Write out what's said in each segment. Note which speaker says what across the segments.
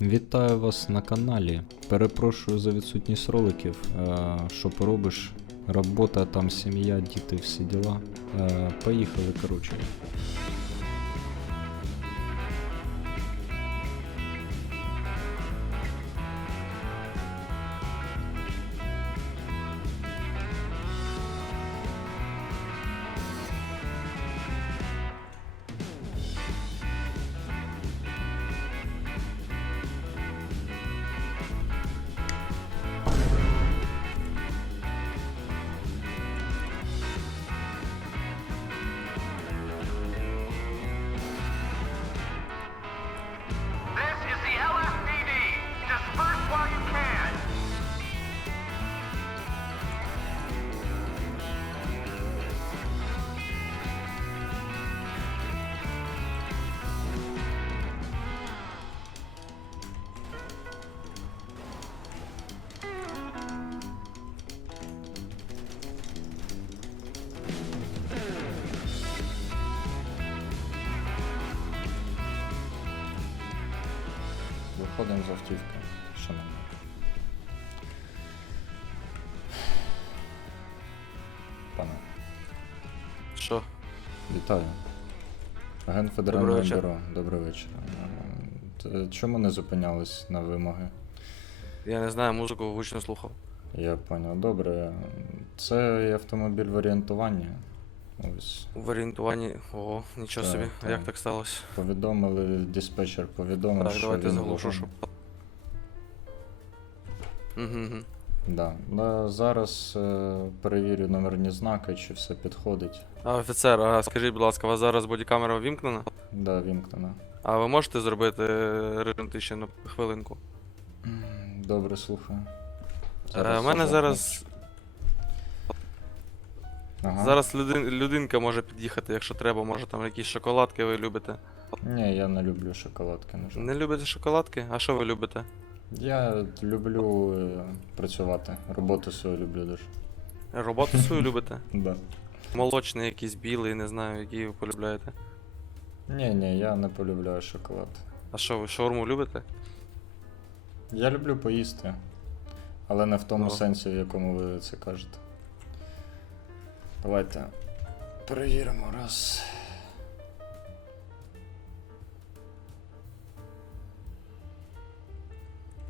Speaker 1: Вітаю вас на каналі. Перепрошую за відсутність роликів. Е, Що поробиш? Робота, там сім'я, діти, всі діла. Е, Поїхали, коротше. Виходимо з автівки. Шановні. Пане,
Speaker 2: Що?
Speaker 1: вітаю. Агент Федерального
Speaker 2: Добрий
Speaker 1: бюро. Добрий вечір. Е, Чому не зупинялись на вимоги?
Speaker 2: Я не знаю, музику гучно слухав.
Speaker 1: Я поняв. Добре. Це є автомобіль в орієнтуванні. Ось.
Speaker 2: В орієнтуванні. Ого, нічого
Speaker 1: Так,
Speaker 2: собі. А як так сталося?
Speaker 1: Повідомили, диспетчер повідомив,
Speaker 2: Так,
Speaker 1: що
Speaker 2: давайте
Speaker 1: він
Speaker 2: заглушу, щоб. Угу.
Speaker 1: Да. Да, зараз е, перевірю номерні знаки, чи все підходить.
Speaker 2: А офіцер, а скажіть, будь ласка, у вас зараз бодікамера ввімкнена?
Speaker 1: Да, вімкнено.
Speaker 2: А ви можете зробити е, режим тиші на хвилинку?
Speaker 1: Добре, слухаю.
Speaker 2: У Е, мене зараз.
Speaker 1: Ага.
Speaker 2: Зараз людин, людинка може під'їхати, якщо треба, може там якісь шоколадки ви любите.
Speaker 1: Ні, я не люблю шоколадки, на жаль.
Speaker 2: Не любите шоколадки? А що ви любите?
Speaker 1: Я люблю е, працювати. Роботу свою люблю дуже.
Speaker 2: Роботу свою любите?
Speaker 1: Да.
Speaker 2: Молочний, якийсь білий, не знаю, який ви полюбляєте.
Speaker 1: Ні, ні, я не полюбляю шоколад.
Speaker 2: А що ви шаурму любите?
Speaker 1: Я люблю поїсти, але не в тому
Speaker 2: Ну.
Speaker 1: сенсі, в якому ви це кажете. Давайте перевіримо раз.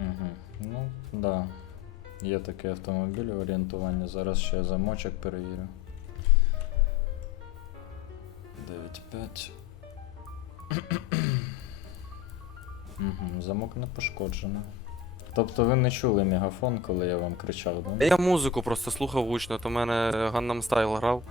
Speaker 1: Угу. Ну, да. Є такий автомобіль орієнтування. Зараз ще замочок перевірю. 9.5. Угу, замок не пошкоджено. Тобто ви не чули мегафон, коли я вам кричав, да?
Speaker 2: Я музику просто слухав гучно, то в мене Gangnam Style грав.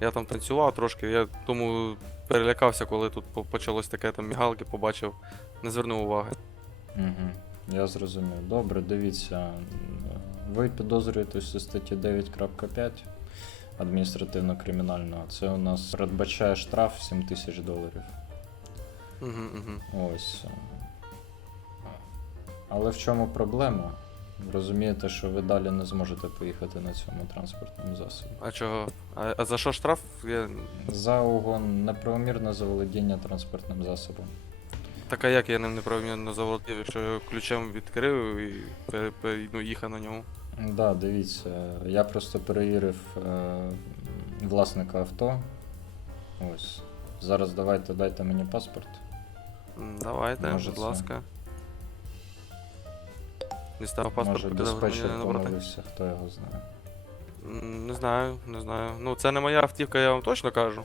Speaker 2: Я там танцював трошки, я тому перелякався, коли тут почалось таке там мігалки, побачив, не звернув уваги.
Speaker 1: Угу. Я зрозумів. Добре, дивіться. Ви підозрюєтесь у статті 9.5 адміністративно-кримінального. Це у нас передбачає штраф 7 тисяч доларів.
Speaker 2: Угу, угу.
Speaker 1: Ось. Але в чому проблема? Розумієте, що ви далі не зможете поїхати на цьому транспортному засобі.
Speaker 2: А чого? А, а за що штраф? Я...
Speaker 1: За угон неправомірне заволодіння транспортним засобом.
Speaker 2: Так а як я ним неправомірно заволодів, якщо я ключем відкрив і ну, їхав на ньому?
Speaker 1: Да, дивіться, я просто перевірив е, власника авто. Ось. Зараз давайте дайте мені паспорт.
Speaker 2: Давайте,
Speaker 1: Може,
Speaker 2: будь
Speaker 1: це-
Speaker 2: ласка. Дістав паспорт,
Speaker 1: Може
Speaker 2: показав
Speaker 1: диспетчер
Speaker 2: громадянина
Speaker 1: помилився, хто його знає.
Speaker 2: М, Не знаю, не знаю. Ну, це не моя автівка, я вам точно кажу.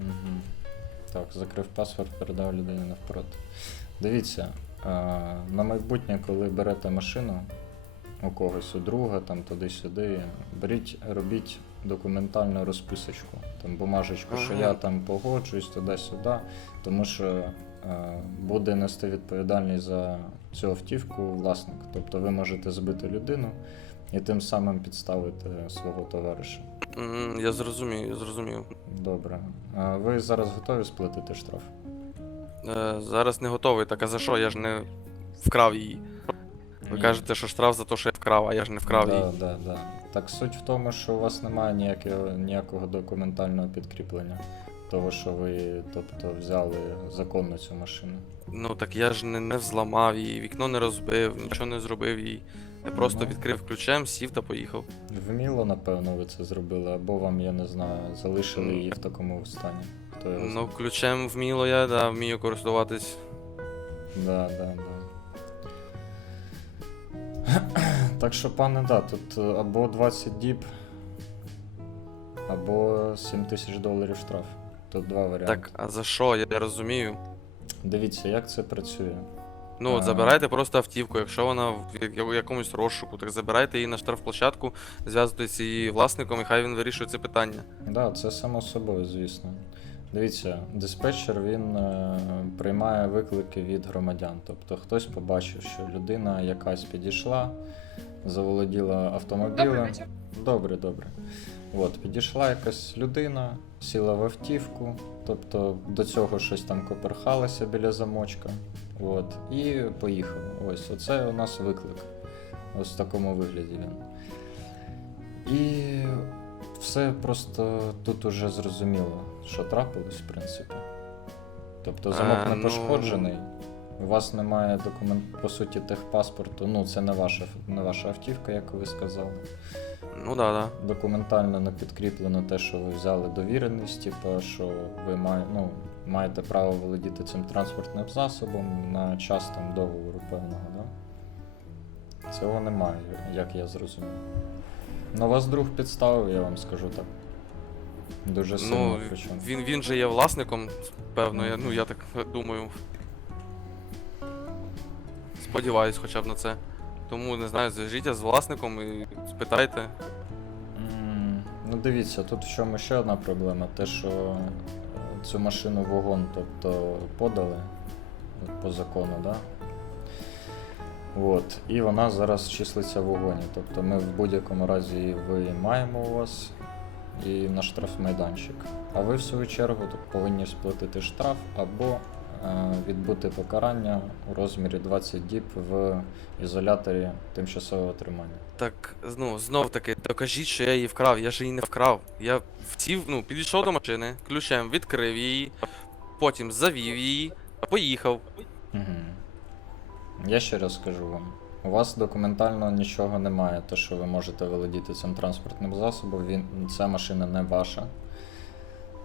Speaker 1: Угу. Так, закрив паспорт, передав людині навпроти. Дивіться, е, на майбутнє, коли берете машину у когось, у друга, там туди-сюди, беріть, робіть документальну розписочку, там бумажечку, що
Speaker 2: Ага.
Speaker 1: я там погоджуюсь туди-сюди, тому що буде нести відповідальність за цю автівку власник. Тобто ви можете збити людину і тим самим підставити свого товариша.
Speaker 2: Я зрозумів, я зрозумів.
Speaker 1: Добре. А ви зараз готові сплатити штраф?
Speaker 2: Е, зараз не готовий, так а за що? Я ж не вкрав її. Ви
Speaker 1: Ні.
Speaker 2: кажете, що штраф за те, що я вкрав, а я ж не вкрав
Speaker 1: да,
Speaker 2: її.
Speaker 1: да, да. Так суть в тому, що у вас немає ніякого, ніякого документального підкріплення. Того, що ви тобто, взяли законно цю машину.
Speaker 2: Ну так я ж не, не взламав її, вікно не розбив, нічого не зробив їй. Я просто
Speaker 1: Ну.
Speaker 2: відкрив ключем, сів та поїхав.
Speaker 1: Вміло, напевно, ви це зробили, або вам, я не знаю, залишили
Speaker 2: Ну.
Speaker 1: її в такому стані. Хто його
Speaker 2: Ну, ключем вміло я, да, вмію користуватись.
Speaker 1: Да, да, да. Так що, пане, да, тут е, або 20 діб, або 7 тисяч доларів штраф. Тут два варіанти.
Speaker 2: Так, а за що? Я не розумію.
Speaker 1: Дивіться, як це працює.
Speaker 2: Ну, от
Speaker 1: А.
Speaker 2: забирайте просто автівку, якщо вона в якомусь розшуку, так забирайте її на штрафплощадку, зв'язуйтесь з її власником, і хай він вирішує це питання.
Speaker 1: Да, це само собою, звісно. Дивіться, диспетчер він е, приймає виклики від громадян. Тобто хтось побачив, що людина якась підійшла, заволоділа автомобілем. Добре, добре. От, підійшла якась людина, сіла в автівку, тобто до цього щось там коперхалося біля замочка. От, і поїхала. Ось, оце у нас виклик. Ось в такому вигляді він. І все просто тут уже зрозуміло, що трапилось, в принципі. Тобто замок
Speaker 2: Е,
Speaker 1: не
Speaker 2: ну-
Speaker 1: пошкоджений, у вас немає документ, по суті, техпаспорту. Ну, це не ваша, не ваша автівка, як ви сказали.
Speaker 2: Ну да, да.
Speaker 1: Документально не підкріплено те, що ви взяли довіреність, типу, що ви має, ну, маєте право володіти цим транспортним засобом на час там договору певного, да? Цього немає, як я зрозумів. Ну, вас друг підставив, я вам скажу так. Дуже сильно
Speaker 2: Ну,
Speaker 1: причому.
Speaker 2: він, він же є власником, певно, я, ну я так думаю. Сподіваюсь хоча б на це. Тому не знаю, зв'яжіться з власником і спитайте.
Speaker 1: Ну, дивіться, тут в чому ще одна проблема. Те, що е, цю машину в вагон, тобто подали по закону, да? От. І вона зараз числиться в вагоні. Тобто ми в будь-якому разі її виймаємо у вас і на штрафмайданчик. А ви в свою чергу повинні сплатити штраф або відбути покарання у розмірі 20 діб в ізоляторі тимчасового тримання.
Speaker 2: Так, ну, знов таки, докажіть, що я її вкрав. Я ж її не вкрав. Я втів, ну, підійшов до машини, ключем відкрив її, потім завів її, поїхав.
Speaker 1: Угу. Я ще раз скажу вам. У вас документально нічого немає, те, що ви можете володіти цим транспортним засобом, він, ця машина не ваша.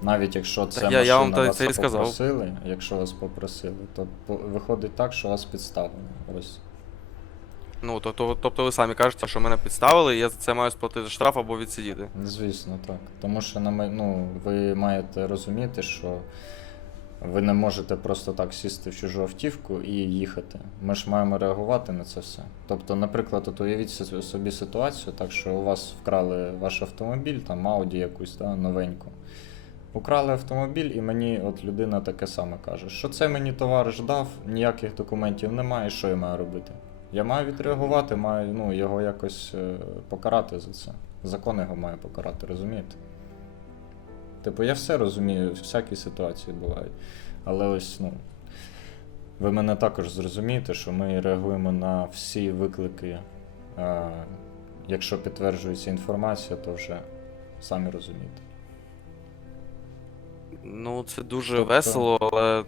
Speaker 1: Навіть якщо це
Speaker 2: я- я вам
Speaker 1: вас
Speaker 2: це і сказав.
Speaker 1: попросили, якщо вас попросили, то виходить так, що вас підставили. Ось.
Speaker 2: Ну, то, то, тобто ви самі кажете, що мене підставили, і я за це маю сплатити штраф або відсидіти.
Speaker 1: Звісно, так. Тому що на ну, ви маєте розуміти, що ви не можете просто так сісти в чужу автівку і їхати. Ми ж маємо реагувати на це все. Тобто, наприклад, от уявіть собі ситуацію, так що у вас вкрали ваш автомобіль, там Audi якусь да, новеньку. Украли автомобіль, і мені от людина таке саме каже, що це мені товариш дав, ніяких документів немає, що я маю робити? Я маю відреагувати, маю ну, його якось е, покарати за це. Закон його має покарати, розумієте? Типу, я все розумію, всякі ситуації бувають. Але ось, ну. Ви мене також зрозумієте, що ми реагуємо на всі виклики. Е, якщо підтверджується інформація, то вже самі розумієте.
Speaker 2: Ну, це дуже
Speaker 1: Тобто-
Speaker 2: весело, але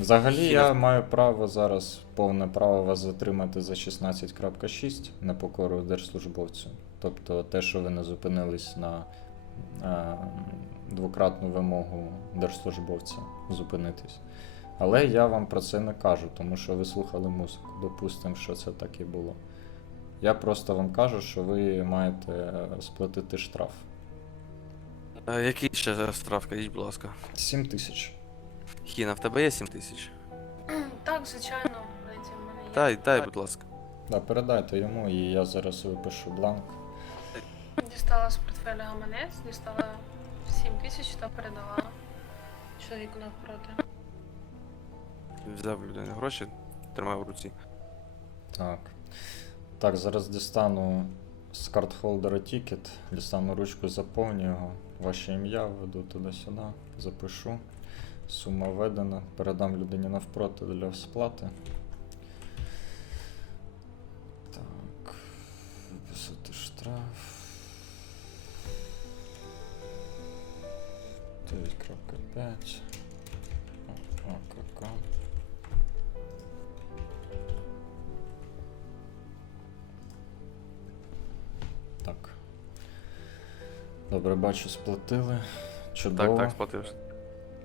Speaker 1: Взагалі,
Speaker 2: Хіна.
Speaker 1: я маю право зараз, повне право вас затримати за 16.6 непокору держслужбовцю. Тобто те, що ви не зупинились на е, двократну вимогу держслужбовця зупинитись. Але я вам про це не кажу, тому що ви слухали музику. Допустимо, що це так і було. Я просто вам кажу, що ви маєте е, сплатити штраф.
Speaker 2: Е, який ще штраф, кажіть, будь ласка.
Speaker 1: 7 тисяч.
Speaker 2: Хіна, в тебе є 7 тисяч?
Speaker 3: Так, звичайно, мене є.
Speaker 2: Дай, дай, будь ласка.
Speaker 1: Да, передайте йому, і я зараз випишу бланк.
Speaker 3: Дістала з портфеля гаманець, дістала 7 тисяч та передала чоловіку навпроти.
Speaker 2: Взяв людини гроші, тримав в руці.
Speaker 1: Так. Так, зараз дістану з карт-холдера тікет, дістану ручку, заповню його, ваше ім'я введу туди-сюди, запишу. Сума введена, передам людині навпроти для сплати. Так. Виписати штраф. 9.5. 5. АКК. Добре, бачу, сплатили. Чудово.
Speaker 2: Так, так, сплатив.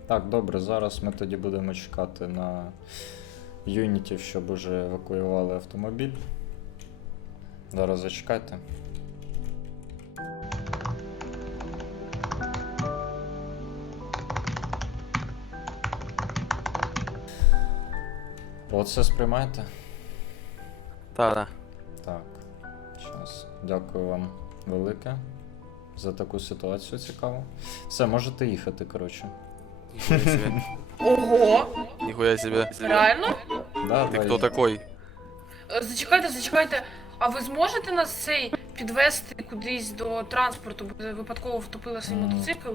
Speaker 1: Так, добре, зараз ми тоді будемо чекати на юнітів, щоб уже евакуювали автомобіль. Зараз зачекайте. Оце сприймаєте?
Speaker 2: Так, так.
Speaker 1: Так. Щас. Дякую вам велике за таку ситуацію цікаву. Все, можете їхати, коротше.
Speaker 2: Себе.
Speaker 3: Ого!
Speaker 2: Ніхуя себе.
Speaker 3: Реально?
Speaker 1: Да,
Speaker 2: Ти
Speaker 1: да,
Speaker 2: хто
Speaker 1: я-
Speaker 2: такой?
Speaker 3: Е, Зачекайте, зачекайте. А ви зможете нас цей підвести кудись до транспорту, бо випадково втопила свій мотоцикл?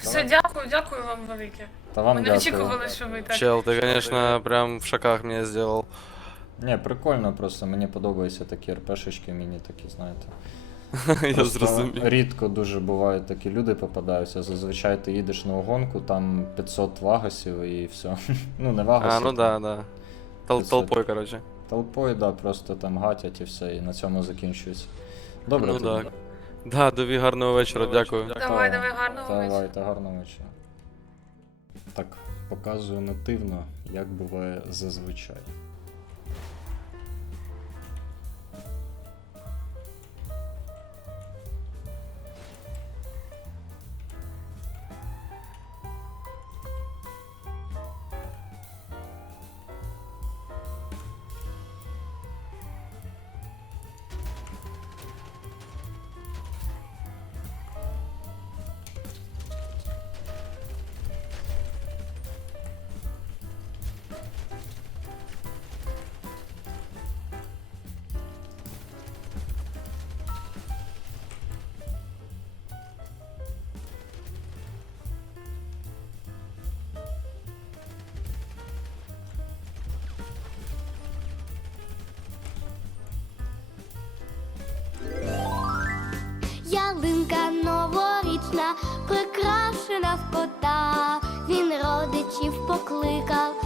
Speaker 3: Все, дякую, дякую вам велике.
Speaker 1: Та вам
Speaker 3: Ми не
Speaker 1: дякую.
Speaker 3: очікували, що ви так.
Speaker 2: Чел, ти, конечно, прям в шоках мене зробив.
Speaker 1: Ні, прикольно, просто мені подобаються такі РПшечки, міні такі, знаєте.
Speaker 2: Я
Speaker 1: Просто
Speaker 2: зрозумів.
Speaker 1: Рідко дуже бувають такі люди попадаються. Зазвичай ти їдеш на огонку, там 500 вагасів і все. Ну, не вагасів.
Speaker 2: А, ну да, да. Тол-
Speaker 1: Це-
Speaker 2: Толпой, короче.
Speaker 1: Толпою, да, просто там гатять і все, і на цьому закінчується. Добре,
Speaker 2: Ну
Speaker 1: тоді.
Speaker 2: так. Да, тобі гарного вечора, дякую.
Speaker 3: Давай, давай, гарного вечора.
Speaker 1: Давайте, гарного вечора. Так, показую нативно, як буває зазвичай.
Speaker 4: Покликав